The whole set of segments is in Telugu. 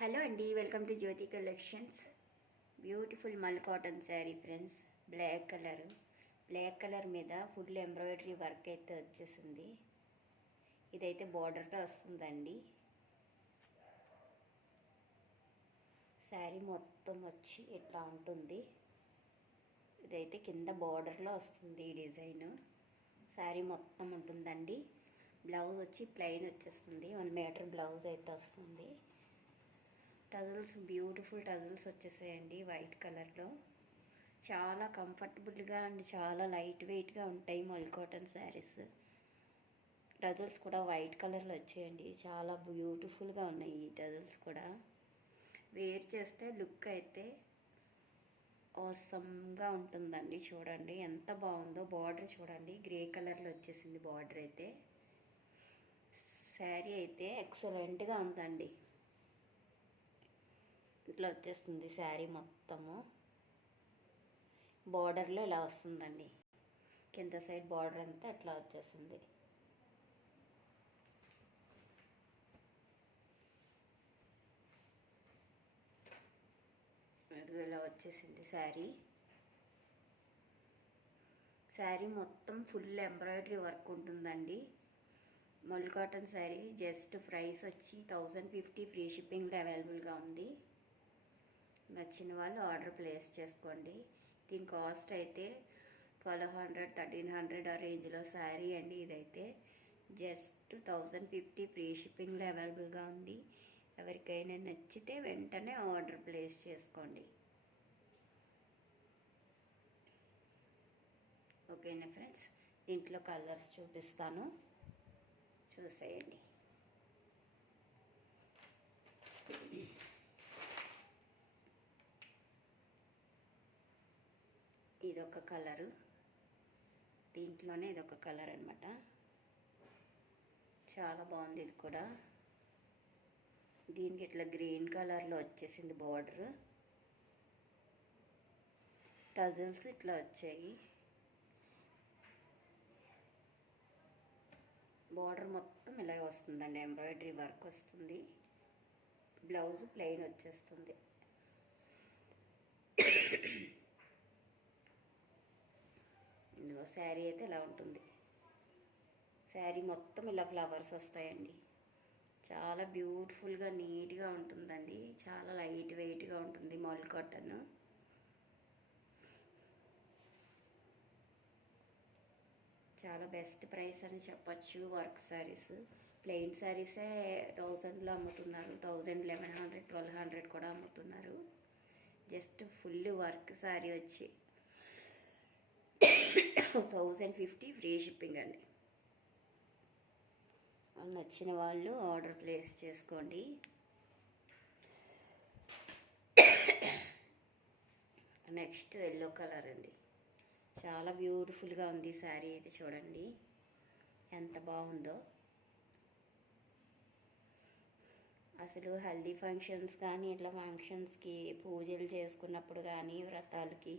హలో అండి, welcome to Jyothi collections. Beautiful mul cotton sari friends. Black colour మీద ఫుల్ ఎంబ్రాయిడరీ వర్క్ అయితే వచ్చేసింది. ఇదైతే బార్డర్తో వస్తుందండి. శారీ మొత్తం వచ్చి ఇట్లా ఉంటుంది. ఇదైతే కింద బార్డర్లో వస్తుంది ఈ డిజైన్. శారీ మొత్తం ఉంటుందండి. బ్లౌజ్ వచ్చి ప్లెయిన్ వచ్చేస్తుంది. 1 మీటర్ బ్లౌజ్ అయితే వస్తుంది. టజల్స్, బ్యూటిఫుల్ టజల్స్ వచ్చేసాయండి వైట్ కలర్లో. చాలా కంఫర్టబుల్గా అండ్ చాలా లైట్ వెయిట్గా ఉంటాయి మల్ కాటన్ శారీస్. టజల్స్ కూడా వైట్ కలర్లో వచ్చాయండి. చాలా బ్యూటిఫుల్గా ఉన్నాయి ఈ టజల్స్ కూడా. వేర్ చేస్తే లుక్ అయితే ఆసమ్గా ఉంటుందండి. చూడండి ఎంత బాగుందో. బార్డర్ చూడండి, గ్రే కలర్లో వచ్చేసింది బార్డర్ అయితే. శారీ అయితే ఎక్సలెంట్గా ఉందండి. ఇట్లా వచ్చేస్తుంది శారీ మొత్తము. బార్డర్లో ఇలా వస్తుందండి. కింద సైడ్ బార్డర్ అంతా ఇట్లా వచ్చేసింది. ఇలా వచ్చేసింది శారీ. శారీ మొత్తం ఫుల్ ఎంబ్రాయిడరీ వర్క్ ఉంటుందండి. మల్ కాటన్ శారీ జస్ట్ ప్రైస్ వచ్చి 1050, ఫ్రీ షిప్పింగ్లో అవైలబుల్గా ఉంది. నచ్చిన వాళ్ళు ఆర్డర్ ప్లేస్ చేసుకోండి. దీని కాస్ట్ అయితే 1200, 1300 ఆ రేంజ్లో శారీ అండి. ఇదైతే జస్ట్ 1050, ఫ్రీ షిప్పింగ్లో అవైలబుల్గా ఉంది. ఎవరికైనా నచ్చితే వెంటనే ఆర్డర్ ప్లేస్ చేసుకోండి. ఓకేనా ఫ్రెండ్స్, దీంట్లో కలర్స్ చూపిస్తాను, చూసేయండి. ఇదొక కలరు, దీంట్లోనే ఇదొక కలర్ అనమాట. చాలా బాగుంది ఇది కూడా. దీనికి ఇట్లా గ్రీన్ కలర్లో వచ్చేసింది బార్డర్. టజల్స్ ఇట్లా వచ్చాయి. బార్డర్ మొత్తం ఇలా వస్తుందండి. ఎంబ్రాయిడరీ వర్క్ వస్తుంది. బ్లౌజ్ ప్లెయిన్ వచ్చేస్తుంది. ఇదిగో శారీ అయితే ఇలా ఉంటుంది. శారీ మొత్తం ఇలా ఫ్లవర్స్ వస్తాయండి. చాలా బ్యూటిఫుల్గా నీట్గా ఉంటుందండి. చాలా లైట్ వెయిట్గా ఉంటుంది మల్ కాటన్. చాలా బెస్ట్ ప్రైస్ అని చెప్పచ్చు. వర్క్ శారీస్, ప్లెయిన్ శారీసే 1000లో అమ్ముతున్నారు. 1000, 1100, 1200 కూడా అమ్ముతున్నారు. జస్ట్ ఫుల్ వర్క్ శారీ వచ్చి 1050, ఫ్రీ షిప్పింగ్ అండి. నచ్చిన వాళ్ళు ఆర్డర్ ప్లేస్ చేసుకోండి. నెక్స్ట్ ఎల్లో కలర్ అండి. చాలా బ్యూటిఫుల్గా ఉంది శారీ అయితే. చూడండి ఎంత బాగుందో. అసలు హల్దీ ఫంక్షన్స్ కానీ, ఇట్లా ఫంక్షన్స్కి పూజలు చేసుకున్నప్పుడు కానీ, వ్రతాలకి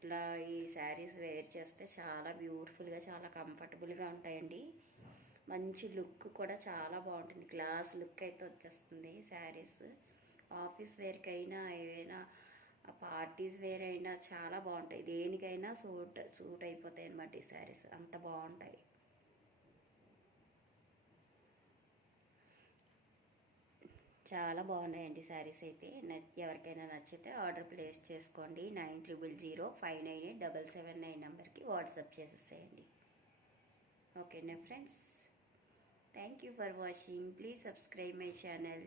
ఇట్లా ఈ శారీస్ వేర్ చేస్తే చాలా బ్యూటిఫుల్గా, చాలా కంఫర్టబుల్గా ఉంటాయండి. మంచి లుక్ కూడా చాలా బాగుంటుంది. గ్లాస్ లుక్ అయితే వచ్చేస్తుంది శారీస్. ఆఫీస్ వేర్కైనా, ఏవైనా పార్టీస్ వేర్ అయినా చాలా బాగుంటాయి. దేనికైనా సూట్ అయిపోతాయి అన్నమాట ఈ శారీస్. అంత బాగుంటాయి. చాలా బాగున్నాయండి శారీస్ అయితే. ఎవరికైనా నచ్చితే ఆర్డర్ ప్లేస్ చేసుకోండి. 9005987779 నెంబర్కి వాట్సాప్ చేసేసేయండి. ఓకేనా friends, thank you for watching. Please subscribe my channel.